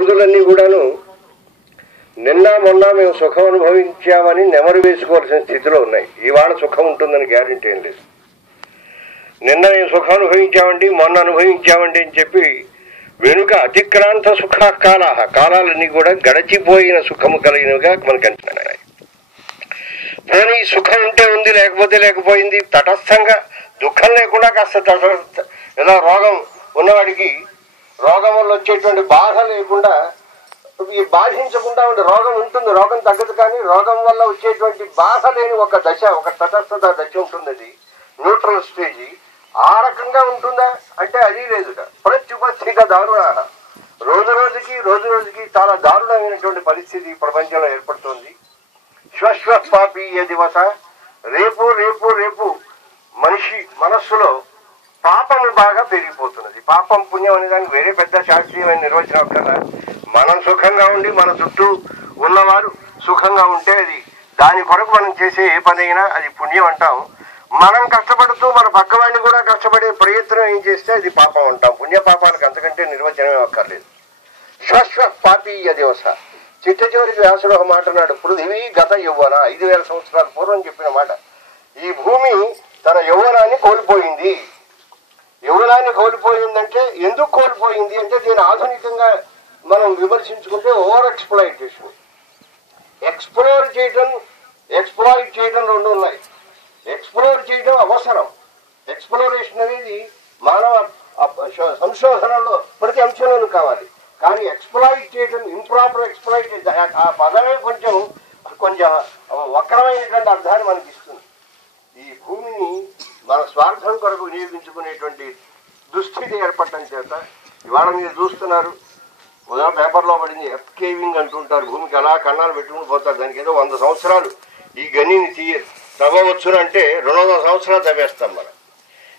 రోజులన్నీ కూడాను నిన్న మొన్న మేము సుఖం అనుభవించామని నెమరు వేసుకోవాల్సిన స్థితిలో ఉన్నాయి. ఇవాళ సుఖం ఉంటుందని గ్యారెంటీ ఏం లేదు. నిన్న మేము సుఖం అనుభవించామండి, మొన్న అనుభవించామండి అని చెప్పి వెనుక అతిక్రాంత సుఖ కాలాలన్నీ కూడా గడచిపోయిన సుఖము కలిగినవిగా మనకు అనిపిస్తున్నాయి. పోనీ సుఖం ఉంటే ఉంది, లేకపోతే లేకపోయింది. తటస్థంగా దుఃఖం లేకుండా కాస్త ఏదో రోగం ఉన్నవాడికి రోగం వల్ల వచ్చేటువంటి బాధ లేకుండా, ఈ బాధించకుండా ఉండే రోగం ఉంటుంది, రోగం తగ్గదు. కానీ రోగం వల్ల వచ్చేటువంటి బాధ లేని ఒక దశ, ఒక తటస్థత దశ ఉంటుంది, అది న్యూట్రల్ స్టేజీ. ఆ రకంగా ఉంటుందా అంటే అది లేదుట. ప్రత్యుపస్థిక దారుణ, రోజు రోజుకి చాలా దారుణమైనటువంటి పరిస్థితి ప్రపంచంలో ఏర్పడుతోంది. శ్వశ్వపాపీయ దివస, రేపు రేపు రేపు మనిషి మనస్సులో పాపము బాగా పెరిగిపోతున్నది. పాపం పుణ్యం అనే దానికి వేరే పెద్ద శాస్త్రీయమైన నిర్వచనం కదా. మనం సుఖంగా ఉండి మన చుట్టూ ఉన్నవారు సుఖంగా ఉంటే అది దాని కొరకు మనం చేసే ఏ పనైనా అది పుణ్యం అంటాం. మనం కష్టపడుతూ మన పక్క వాడిని కూడా కష్టపడే ప్రయత్నం ఏం చేస్తే అది పాపం అంటాం. పుణ్యపాపాలకు అంతకంటే నిర్వచనమే అక్కర్లేదు. శ్వశ్వపాపీయ దివస. చిట్ట చివరికి వ్యాసుడు ఒక మాట అన్నాడు, పృథివీ గత యౌవన. 5000 సంవత్సరాల పూర్వం చెప్పిన మాట. ఈ భూమి తన యౌవనాన్ని కోల్పోయింది. యౌవనాన్ని కోల్పోయిందంటే ఎందుకు కోల్పోయింది అంటే, దీని ఆధునికంగా మనం విమర్శించుకుంటే ఓవర్ ఎక్స్ప్లాయిటేషన్. ఎక్స్ప్లోర్ చేయటం రెండు ఉన్నాయి. ఎక్స్ప్లోర్ చేయడం అవసరం. ఎక్స్ప్లోరేషన్ అనేది మానవ సంశోధనలో ప్రతి అంశంలోనూ కావాలి. కానీ ఎక్స్ప్లాయిట్ చేయడం, ఇంప్రాపర్ ఎక్స్ప్లాయిట్, ఆ పదమే కొంచెం వక్రమైనటువంటి అర్థాన్ని మనకి ఇస్తుంది. ఈ భూమిని మన స్వార్థం కొరకు వినియోగించుకునేటువంటి దుస్థితి ఏర్పడటం చేత ఇవాళ మీరు చూస్తున్నారు, ఉదయం పేపర్లో పడింది, ఎఫ్కేవింగ్ అంటుంటారు. భూమికి అలా కన్నాలు పెట్టుకుని పోతారు. దానికి ఏదో 100 సంవత్సరాలు ఈ గనిని తవ్వవచ్చునంటే 200 సంవత్సరాలు తవ్వేస్తాం మనం.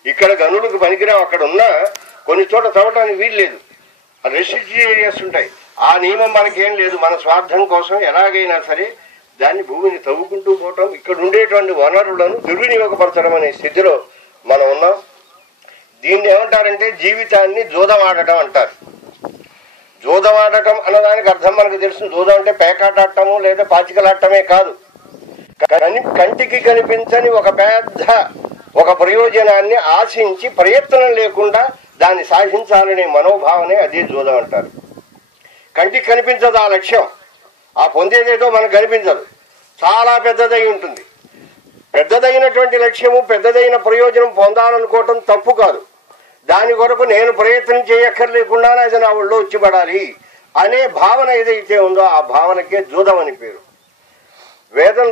ఇక్కడ గనులకు పనికిరావు. అక్కడ ఉన్న కొన్ని చోట తవ్వటానికి వీలు లేదు. రెస్ట్రిక్టెడ్ ఏరియాస్ ఉంటాయి. ఆ నియమం మనకేం లేదు. మన స్వార్థం కోసం ఎలాగైనా సరే దాన్ని భూమిని తవ్వుకుంటూ పోవటం, ఇక్కడ ఉండేటువంటి వనరులను దుర్వినియోగపరచడం అనే స్థితిలో మనం ఉన్నాం. దీన్ని ఏమంటారంటే జీవితాన్ని జూదమాడటం అంటారు. జూదమాడటం అన్నదానికి అర్థం మనకు తెలుసు. జూదం అంటే పేకాటాడటము లేదా పాచికలాడటమే కాదు. కంటికి కనిపించని ఒక ప్రయోజనాన్ని ఆశించి ప్రయత్నం లేకుండా దాన్ని సాధించాలనే మనోభావనే అదే జూదం అంటారు. కంటికి కనిపించదు ఆ లక్ష్యం, ఆ పొందేదేదో మనకు కనిపించదు. చాలా పెద్దదై ఉంటుంది. పెద్దదైనటువంటి లక్ష్యము, పెద్దదైన ప్రయోజనం పొందాలనుకోవటం తప్పు కాదు. దాని కొరకు నేను ప్రయత్నం చేయక్కర్లేకుండానే అది నా ఒళ్ళో వచ్చి పడాలి అనే భావన ఏదైతే ఉందో ఆ భావనకే జూదం అని పేరు.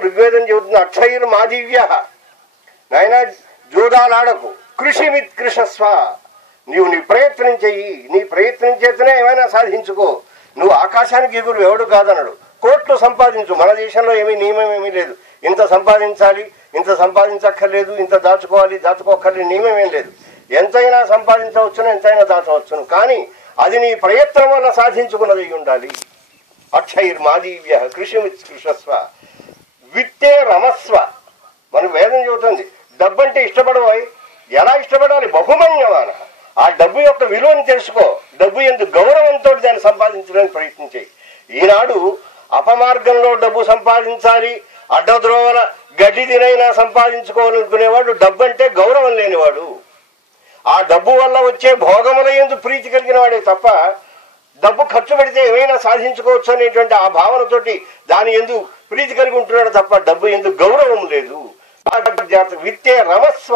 ఋగ్వేదం చెబుతుంది, అక్షైర్ మాదివ్య, నాయన జూదాలాడకు, కృషిమిత్కృషస్వ. నీ ప్రయత్నం చెయ్యి, నీ ప్రయత్నం చేతనే ఏమైనా సాధించుకో. నువ్వు ఆకాశానికి ఎగురు, ఎవడు కాదనడు. కోట్లు సంపాదించు. మన దేశంలో నియమం ఏమీ లేదు. ఇంత సంపాదించాలి, ఇంత సంపాదించక్కర్లేదు, ఇంత దాచుకోక్కర్లేదు, నియమం ఏం లేదు. ఎంతైనా సంపాదించవచ్చును, ఎంతైనా దాచవచ్చును. కానీ అది నీ ప్రయత్నం వల్ల సాధించుకున్నది ఉండాలి. అక్షైర్ మాదివ్య కృషిమిత్కృషస్వ విత్తే రమస్వ. మన వేదం చెబుతుంది, డబ్బు అంటే ఇష్టపడవాయి. ఎలా ఇష్టపడాలి? బహుమన్యమాన. ఆ డబ్బు యొక్క విలువను తెలుసుకో. డబ్బు ఎందుకు గౌరవంతో దాన్ని సంపాదించడానికి ప్రయత్నించాయి. ఈనాడు అపమార్గంలో డబ్బు సంపాదించాలి, అడ్డద్రోవల గడ్డి తినైనా సంపాదించుకోవాలనుకునేవాడు డబ్బు అంటే గౌరవం లేనివాడు. ఆ డబ్బు వల్ల వచ్చే భోగముల యందు ప్రీతి కలిగిన వాడే తప్ప, డబ్బు ఖర్చు పెడితే ఏమైనా సాధించుకోవచ్చు అనేటువంటి ఆ భావనతోటి దాని యందు ప్రీతి కలిగి ఉంటున్నాడు తప్ప డబ్బు ఎందుకు గౌరవం లేదు. విత్తే రమస్వ.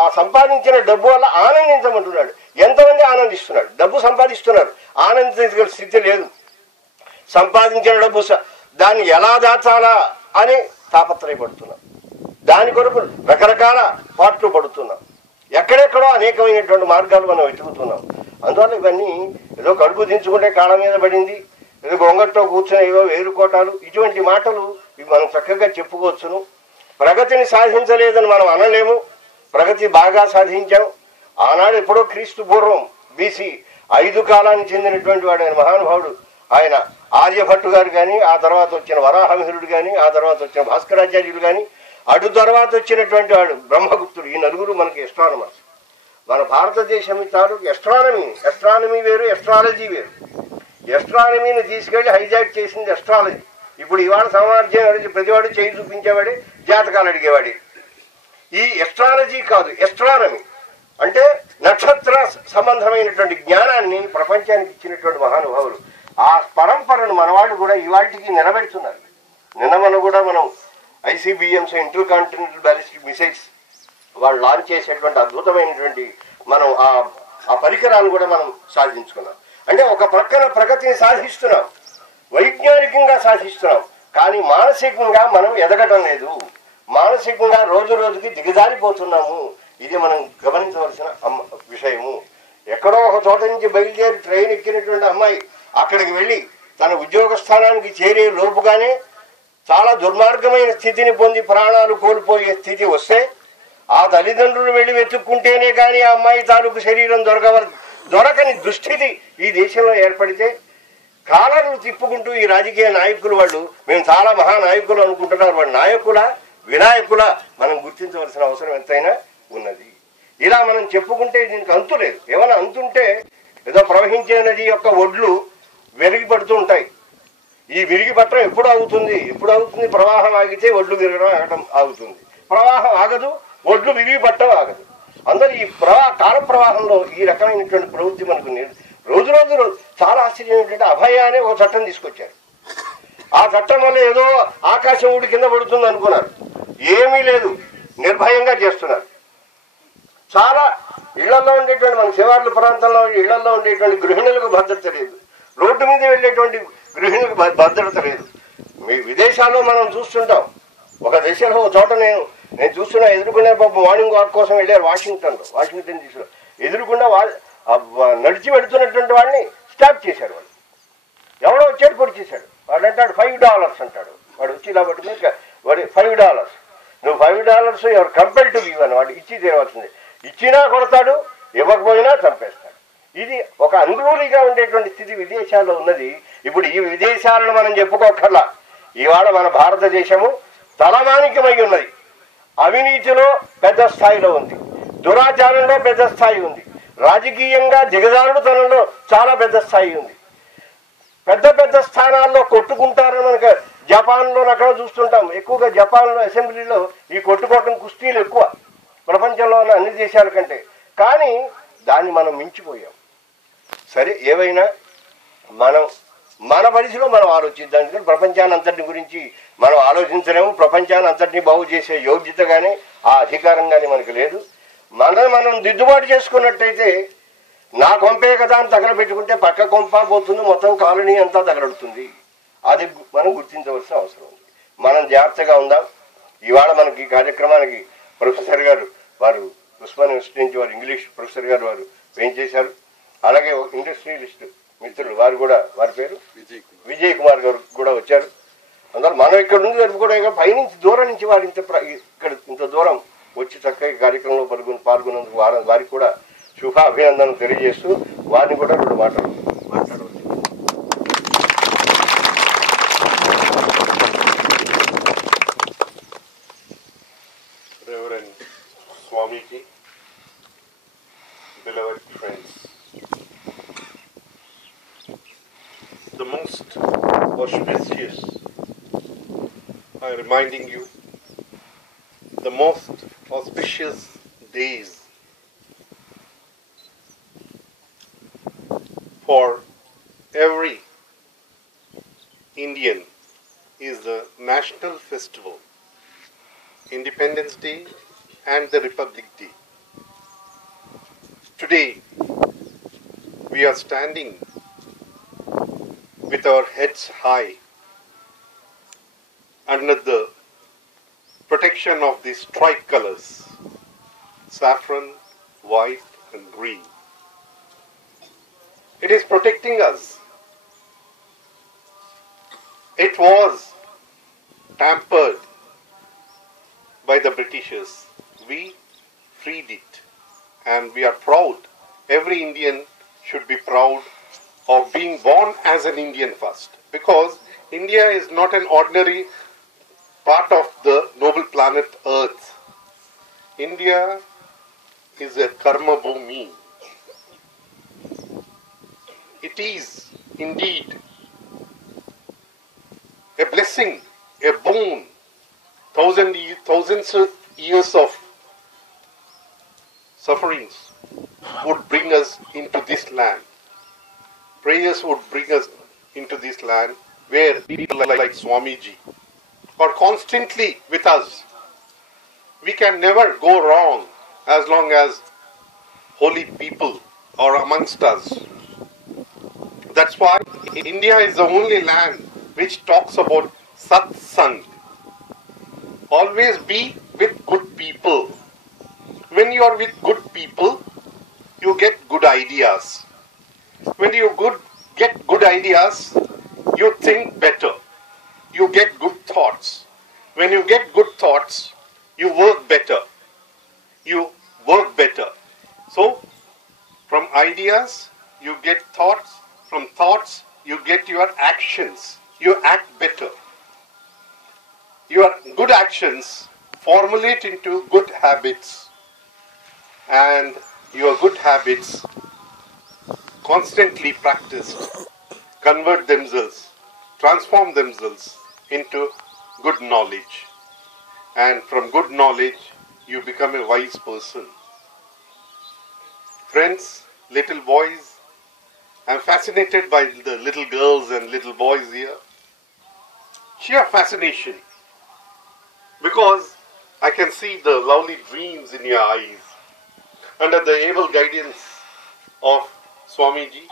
ఆ సంపాదించిన డబ్బు వల్ల ఆనందించమంటున్నాడు. ఎంతమంది ఆనందిస్తున్నాడు? డబ్బు సంపాదిస్తున్నారు, ఆనందించగల స్థితి లేదు. సంపాదించిన డబ్బు దాన్ని ఎలా దాచాలా అని తాపత్రయపడుతున్నాం. దాని కొరకు రకరకాల పాటలు పడుతున్నాం. ఎక్కడెక్కడో అనేకమైనటువంటి మార్గాలు మనం వెతుకుతున్నాం. అందువల్ల ఇవన్నీ ఏదో కడుపు దించుకుంటే కాళ్ళ మీద పడింది, ఏదో గొంగట్లో కూర్చొని ఏదో వేరుకోటాలు, ఇటువంటి మాటలు ఇవి మనం చక్కగా చెప్పుకోవచ్చును. ప్రగతిని సాధించలేదని మనం అనలేము. ప్రగతి బాగా సాధించాం. ఆనాడు ఎప్పుడో క్రీస్తు పూర్వం బీసీ 5 కాలానికి చెందినటువంటి వాడు ఆయన మహానుభావుడు. ఆయన ఆర్యభట్టు గారు కానీ, ఆ తర్వాత వచ్చిన వరాహమిహిరుడు కానీ, ఆ తర్వాత వచ్చిన భాస్కరాచార్యులు కానీ, అటు తర్వాత వచ్చినటువంటి వాడు బ్రహ్మగుప్తుడు. ఈ నలుగురు మనకి ఎస్ట్రానమర్స్. మన భారతదేశం తాలూకు ఎస్ట్రానమీ వేరు, ఎస్ట్రాలజీ వేరు. ఎస్ట్రానమీని తీసుకెళ్లి హైజాక్ చేసింది ఎస్ట్రాలజీ. ఇప్పుడు ఇవాళ సమాజం ప్రతివాడు చేయి చూపించేవాడే, జాతకాలు అడిగేవాడే. ఈ ఎస్ట్రాలజీ కాదు, ఎస్ట్రానమీ అంటే నక్షత్ర సంబంధమైనటువంటి జ్ఞానాన్ని ప్రపంచానికి ఇచ్చినటువంటి మహానుభావులు. ఆ పరంపరను మనవాళ్ళు కూడా ఇవాళకి నిలబెడుతున్నారు. నిన్న మనం ICBMs inter continental ballistic missiles వాళ్ళు లాంచ్ చేసేటువంటి అద్భుతమైనటువంటి మనం ఆ పరికరాలు కూడా మనం సాధించుకున్నాం. అంటే ఒక ప్రక్కన ప్రగతిని సాధిస్తున్నాం, వైజ్ఞానికంగా సాధిస్తున్నాం, కానీ మానసికంగా మనం ఎదగటం లేదు. మానసికంగా రోజు రోజుకి దిగజారిపోతున్నాము. ఇది మనం గమనించవలసిన విషయము. ఎక్కడో ఒక చోట నుంచి బయలుదేరి ట్రైన్ ఎక్కినటువంటి అమ్మాయి అక్కడికి వెళ్ళి తన ఉద్యోగ స్థానానికి చేరే లోపుగానే చాలా దుర్మార్గమైన స్థితిని పొంది ప్రాణాలు కోల్పోయే స్థితి వస్తే ఆ తల్లిదండ్రులు వెళ్ళి వెతుక్కుంటేనే కానీ ఆ అమ్మాయి తాలూకు శరీరం దొరకని దుస్థితి ఈ దేశంలో ఏర్పడితే కాలర్లు తిప్పుకుంటూ ఈ రాజకీయ నాయకులు వాళ్ళు మేము చాలా మహానాయకులు అనుకుంటున్నారు. వాళ్ళు నాయకుల వినాయకుల మనం గుర్తించవలసిన అవసరం ఎంతైనా ఉన్నది. ఇలా మనం చెప్పుకుంటే దీనికి అంతు లేదు. ఏమైనా అంతుంటే ఏదో ప్రవహించే నది యొక్క ఒడ్లు విరిగి పడుతూ ఉంటాయి. ఈ విరిగి పట్టడం ఎప్పుడు ఆగుతుంది? ప్రవాహం ఆగితే ఒడ్లు విరగడం ఆగుతుంది. ప్రవాహం ఆగదు, ఒడ్లు విరిగి పట్టడం ఆగదు. అందరూ ఈ కాల ప్రవాహంలో ఈ రకమైనటువంటి ప్రవృత్తి మనకు రోజు చాలా ఆశ్చర్యం ఏంటంటే అభయ అనే ఒక చట్టం తీసుకొచ్చారు. ఆ చట్టం వల్ల ఏదో ఆకాశం ఊడి కింద పడుతుంది అనుకున్నారు. ఏమీ లేదు, నిర్భయంగా చేస్తున్నారు. చాలా ఇళ్లలో ఉండేటువంటి మన శివార్ల ప్రాంతంలో ఇళ్లలో ఉండేటువంటి గృహిణులకు భద్రత లేదు, రోడ్డు మీద వెళ్ళేటువంటి గృహిణులకు భద్రత లేదు. మీ విదేశాల్లో మనం చూస్తుంటాం. ఒక దేశంలో ఒక చోట నేను చూస్తున్నా, ఎదుర్కొనే పాప మార్నింగ్ వాక్ కోసం వెళ్ళారు వాషింగ్టన్ డీసీలో. ఎదుర్కొన్న నడిచి వెళుతున్నటువంటి వాడిని స్టాప్ చేశారు. వాళ్ళు ఎవడో వచ్చాడు, పొడి చేశాడు. వాడు అంటాడు $5 అంటాడు. వాడు వచ్చి ఇలా పట్టుకుని వాడు $5, నువ్వు $5 ఎవరు కంపెల్ టు గివ్ అని వాడు ఇచ్చి తీరవలసింది. ఇచ్చినా కొడతాడు, ఇవ్వకపోయినా చంపేస్తాడు. ఇది ఒక అన్రూలీగా ఉండేటువంటి స్థితి విదేశాల్లో ఉన్నది. ఇప్పుడు ఈ విదేశాలను మనం చెప్పుకోకర్లా. ఇవాళ మన భారతదేశము తలమానికమై ఉన్నది. అవినీతిలో పెద్ద స్థాయిలో ఉంది, దురాచారంలో పెద్ద స్థాయి ఉంది, రాజకీయంగా దిగజారుడుతనంలో చాలా పెద్ద స్థాయి ఉంది. పెద్ద స్థానాల్లో కొట్టుకుంటారని మనకు జపాన్లో అక్కడ చూస్తుంటాం. ఎక్కువగా జపాన్లో అసెంబ్లీలో ఈ కొట్టుకోవటం కుస్తీలు ఎక్కువ ప్రపంచంలో ఉన్న అన్ని దేశాల కంటే. కానీ దాన్ని మనం మించిపోయాం. సరే, ఏవైనా మన పరిధిలో మనం ఆలోచిద్దాం. ఎందుకంటే ప్రపంచాన్ని అంతటిని గురించి మనం ఆలోచించలేము. ప్రపంచాన్ని అంతటినీ బాగు చేసే యోగ్యత కానీ ఆ అధికారం కానీ మనకు లేదు. మనం దిద్దుబాటు చేసుకున్నట్టయితే నా కొంపే కదా అని తగలబెట్టుకుంటే పక్క కొంప పోతుంది, మొత్తం కాలనీ అంతా తగలడుతుంది. అది మనం గుర్తించవలసిన అవసరం ఉంది. మనం జాగ్రత్తగా ఉందాం. ఇవాళ మనకి ఈ కార్యక్రమానికి ప్రొఫెసర్ గారు వారు ఉస్మాన్ యూనివర్సిటీ నుంచి వారు ఇంగ్లీష్ ప్రొఫెసర్ గారు వారు ఏం చేశారు. అలాగే ఒక ఇండస్ట్రియలిస్ట్ మిత్రులు వారు కూడా, వారి పేరు విజయ్ కుమార్ గారు కూడా వచ్చారు. అందువల్ల మనం ఇక్కడ నుంచి జరుపుకోవడం పైనుంచి దూరం నుంచి వారు ఇక్కడ ఇంత దూరం వచ్చి చక్కగా కార్యక్రమంలో పాల్గొన్నందుకు వారికి కూడా శుభ అభినందనలు తెలియజేస్తూ వారిని కూడా 2 మాటలు మాట్లాడవచ్చు. Reverend Swamiji, beloved friends, the most auspicious, I am reminding you, the most auspicious days for every Indian is the national festival, Independence Day and the Republic Day. Today we are standing with our heads high under the protection of these tricolors, saffron, white and green. It is protecting us. It was tampered by the Britishers. We freed it and we are proud. Every Indian should be proud of being born as an Indian first, because India is not an ordinary part of the noble planet Earth. India is a karma bhumi. It is indeed a blessing, a boon. Thousands of years of sufferings would bring us into this land. Prayers would bring us into this land where people like Swamiji are constantly with us. We can never go wrong as long as holy people are amongst us. That's why India is the only land which talks about satsang. Always be with good people. When you are with good people, you get good ideas. When you get good ideas, you think better. You get good thoughts. When you get good thoughts, you work better. You work better. So, from ideas, you get thoughts. From thoughts, you get your actions. You act better. Your good actions formulate into good habits. And your good habits, constantly practiced, convert themselves, transform themselves into good knowledge. And from good knowledge, you become a wise person. Friends, little boys, I'm fascinated by the little girls and little boys here. Sheer fascination. Because I can see the lovely dreams in your eyes. Under the able guidance of Swamiji,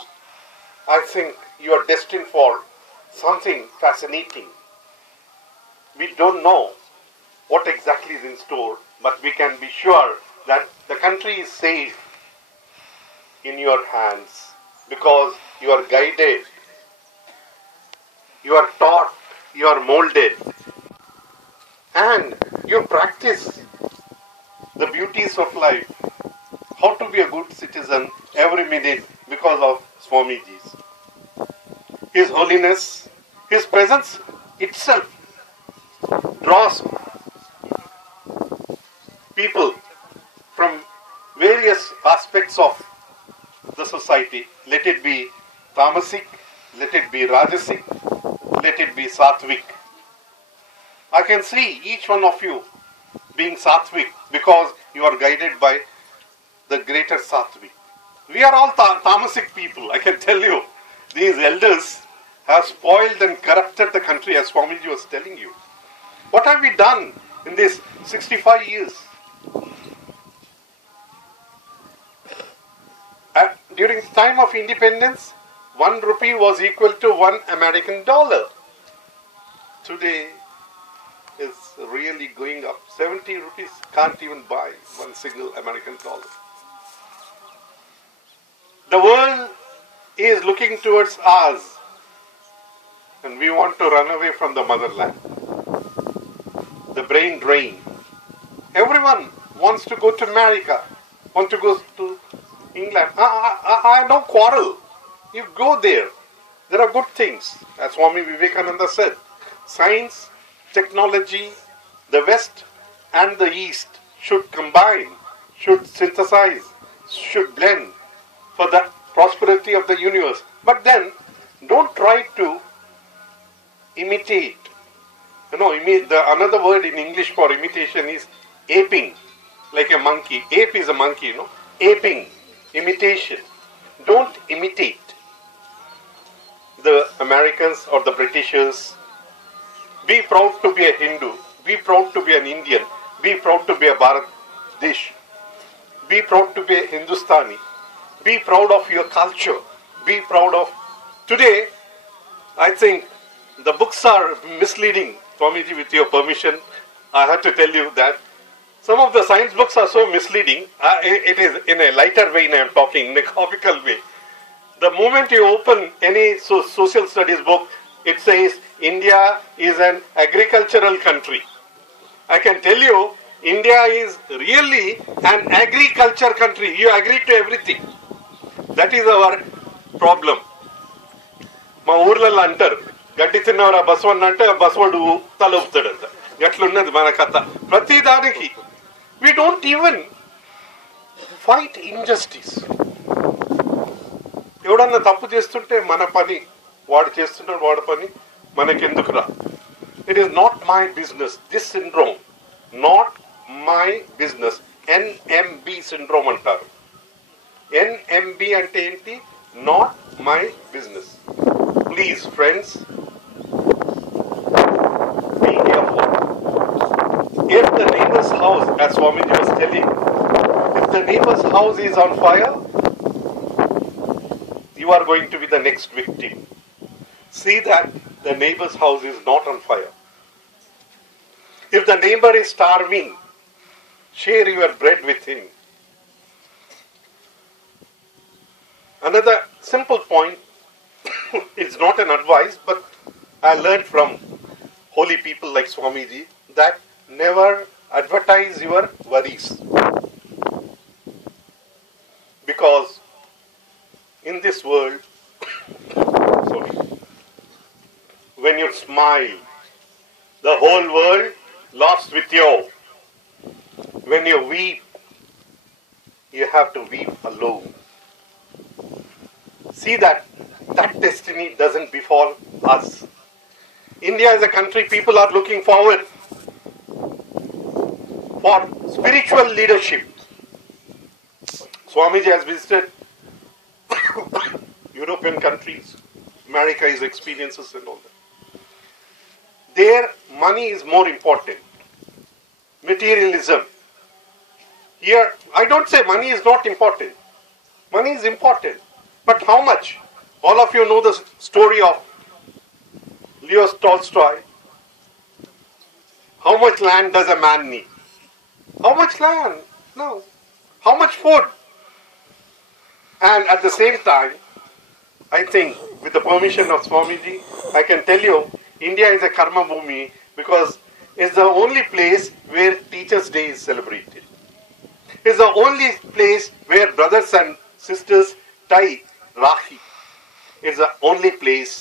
I think you are destined for something fascinating. We don't know what exactly is in store, but we can be sure that the country is safe in your hands because you are guided, you are taught, you are molded, and you practice the beauties of life. How to be a good citizen every minute because of Swamiji's. His holiness, his presence itself draws people from various aspects of the society. Let it be tamasic, let it be rajasic, let it be sattvic. I can see each one of you being sattvic because you are guided by the greater sattvic. We are all tamasic people, I can tell you. These elders have spoiled and corrupted the country, as Swamiji was telling you. What have we done in these 65 years? During the time of independence, 1 rupee was equal to $1 American. Today, it's really going up. 70 rupees can't even buy one single American dollar. The world is looking towards us, and we want to run away from the motherland. The brain drain. Everyone wants to go to America, wants to go to England. I have no quarrel. You go there. There are good things. As Swami Vivekananda said, science, technology, the West and the East should combine, should synthesize, should blend for the prosperity of the universe. But then, don't try to imitate. Another word in English for imitation is aping, like a monkey. Ape is a monkey, aping, imitation. Don't imitate the Americans or the Britishers. Be proud to be a Hindu. Be proud to be an Indian. Be proud to be a Bharatdesh. Be proud to be a Hindustani. Be proud of your culture. Be proud of... Today, I think the books are misleading. Swamiji, with your permission, I have to tell you that some of the science books are so misleading. It is in a lighter vein I am talking, in a comical way. The moment you open any social studies book, it says India is an agricultural country. I can tell you, India is really an agriculture country. You agree to everything. That is our problem. మా ఊర్లలో అంటారు గడ్డి తిన్నవరా బసవన్న అంటే బసవడు తల ఊపుతాడంట. ఎట్లున్నది మన కథ. ప్రతి దానికి we don't even fight injustice. ఎవడన్నా తప్పు చేస్తుంటే మన పని, వాడు చేస్తున్నాడు వాడి పని మనకెందుకురా. It is not my business. This syndrome not my business, NMB syndrome అంటారు. ఎన్ఎంబి అంటే ఏంటి? Not my business. Please friends, be careful. If the neighbor's house, as Swamiji was telling, if the neighbor's house is on fire, you are going to be the next victim. See that the neighbor's house is not on fire. If the neighbor is starving, share your bread with him. Another simple point, it's not an advice, but I learned from holy people like Swamiji that never advertise your worries. Because in this world, sorry, when you smile, the whole world laughs with you. When you weep, you have to weep alone. See that destiny doesn't befall us. India is a country people are looking forward for spiritual leadership. Swamiji has visited European countries, America, his experiences and all that. There, money is more important. Materialism. Here, I don't say money is not important. Money is important. But how much? All of you know the story of Leo Tolstoy. How much land does a man need? How much land? No. How much food? And at the same time, I think, with the permission of Swamiji, I can tell you, India is a Karma Bhumi because it's the only place where Teachers' Day is celebrated. It's the only place where brothers and sisters tie Rakhi. It's the only place,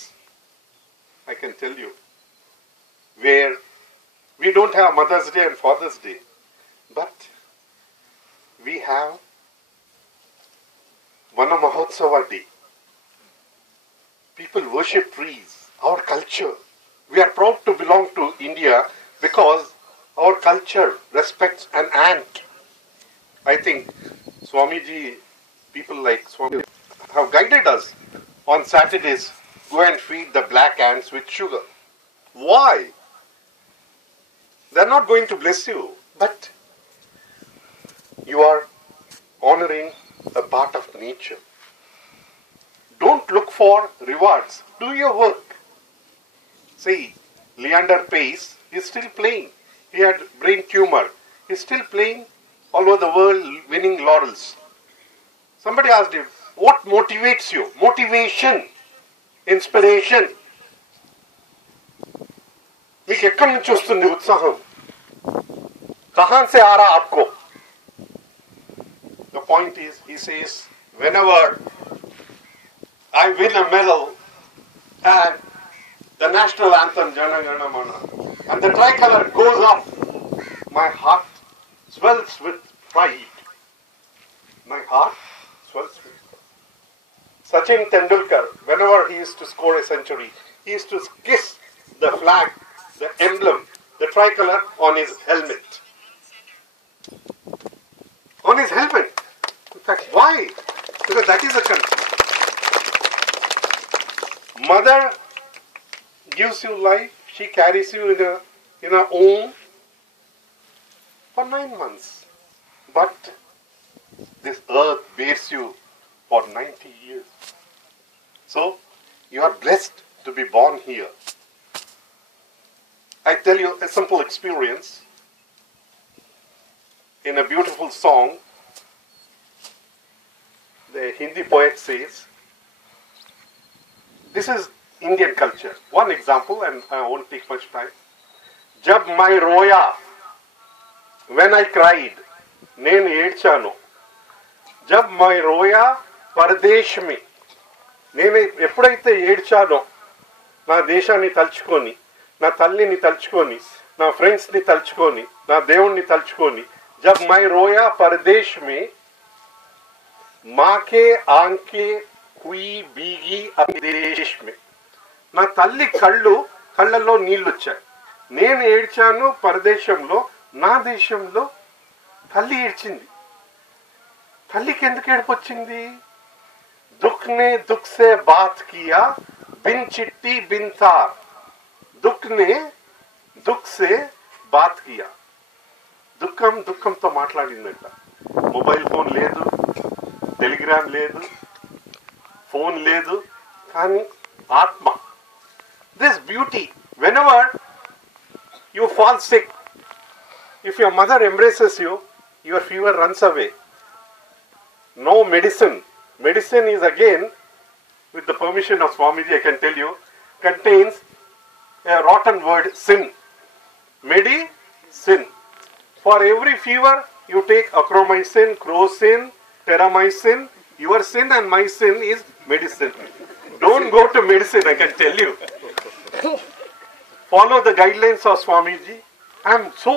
I can tell you, where we don't have Mother's Day and Father's Day, but we have Vana Mahotsava Day. People worship trees, our culture. We are proud to belong to India because our culture respects an ant. I think Swamiji, people like Swamiji, have guided us on Saturdays, go and feed the black ants with sugar. Why? They're not going to bless you, but you are honoring a part of nature. Don't look for rewards. Do your work. See, Leander Pace is still playing. He had brain tumor. He's still playing all over the world, winning laurels. Somebody asked him, what motivates you? Motivation, inspiration. మీకు ఎక్కడి నుంచి వస్తుంది ఉత్సాహం? కహాన్ సే ఆ రహా APCO? The point is, he says, whenever I win a medal and the national anthem Jana Gana Mana and the tricolor goes up, my heart swells with pride. My heart swells with pride. Sachin Tendulkar, whenever he used to score a century, he used to kiss the flag, the emblem, the tricolor on his helmet. On his helmet. In fact, why? Because that is the country. Mother gives you life, she carries you in a womb for 9 months. But this earth bears you for 90 years. So, you are blessed to be born here. I tell you a simple experience. In a beautiful song, the Hindi poet says, this is Indian culture. One example, and I won't take much time. Jab mai roya, when I cried, నేను ఏడ్చాను. జబ్ మై రోయా పరదేశ్ మే, నేను ఎప్పుడైతే ఏడ్చానో నా దేశాన్ని తలుచుకొని, నా తల్లిని తలుచుకొని, నా ఫ్రెండ్స్ని తలుచుకొని, నా దేవుణ్ణి తలుచుకొని, जब मैं रोया परदेश में माँ के आंखें हुई भीगी अपने देश में. నా తల్లి కళ్ళల్లో నీళ్ళు వచ్చాయి. నేను ఏడ్చాను పరదేశంలో, నా దేశంలో తల్లి ఏడ్చింది. తల్లికి ఎందుకు ఏడుపు వచ్చింది? दुख ने दुख से बात किया बिन चिट्ठी बिन तार. दुख ने दुख से बात किया. దుఃఖంతో మాట్లాడిందంట. మొబైల్ ఫోన్ లేదు, టెలిగ్రామ్ లేదు, ఫోన్ లేదు, కానీ ఆత్మ. This beauty, whenever you fall sick, if your mother embraces you, your fever runs away. No medicine. Medicine is again, with the permission of Swamiji, I can tell you, contains a rotten word, sin. Medicine. For every fever, you take acromycin, crocin, terramycin. Your sin and my sin is medicine. Don't go to medicine, I can tell you. Follow the guidelines of Swamiji. I am so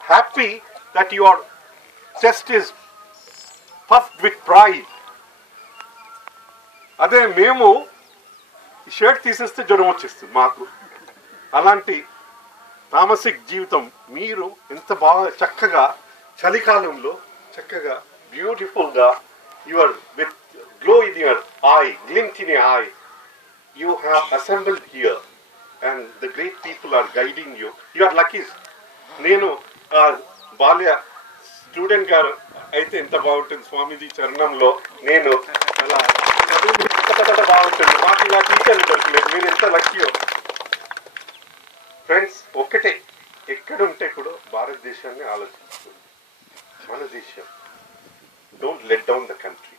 happy that your chest is puffed with pride. అదే మేము షర్ట్ తీసేస్తే జ్వరం వచ్చేస్తుంది మాకు. అలాంటి తామసిక్ జీవితం మీరు ఎంత బాగా చక్కగా చలికాలంలో చక్కగా బ్యూటిఫుల్గా your with glow in your eye, glint in your eye, you have assembled here and the great people are guiding you. You are lucky. నేను బాల్య స్టూడెంట్ గారు అయితే ఎంత బాగుంటుంది స్వామీజీ చరణంలో. నేను అలా చదువు బాగుంటుంది. మాకు ఇలా టీచర్లు దొరకలేదు. మీరు ఎంత లక్కీయో. ఫ్రెండ్స్, ఒక్కటే, ఎక్కడుంటే కూడా భారతదేశాన్ని ఆలోచిస్తుంది. మన దేశం. Don't let down the country.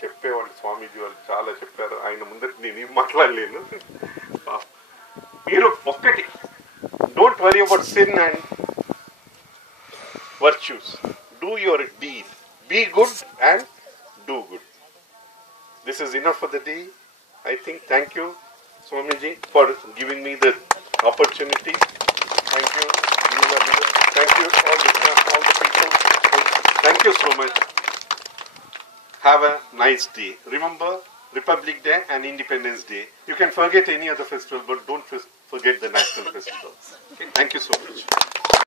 చెప్పేవాళ్ళు స్వామీజీ వాళ్ళు చాలా చెప్పారు. ఆయన ముందర నేనేం మాట్లాడలేను. మీరు ఒక్కటి, don't worry about sin and virtues. Do your deed. Be good and do good. This is enough for the day, I think. Thank you, Swamiji, for giving me the opportunity. Thank you. Thank you all the people. Thank you so much. Have a nice day. Remember Republic Day and Independence Day. You can forget any other festival, but don't forget the national festivals. Okay? Thank you so much.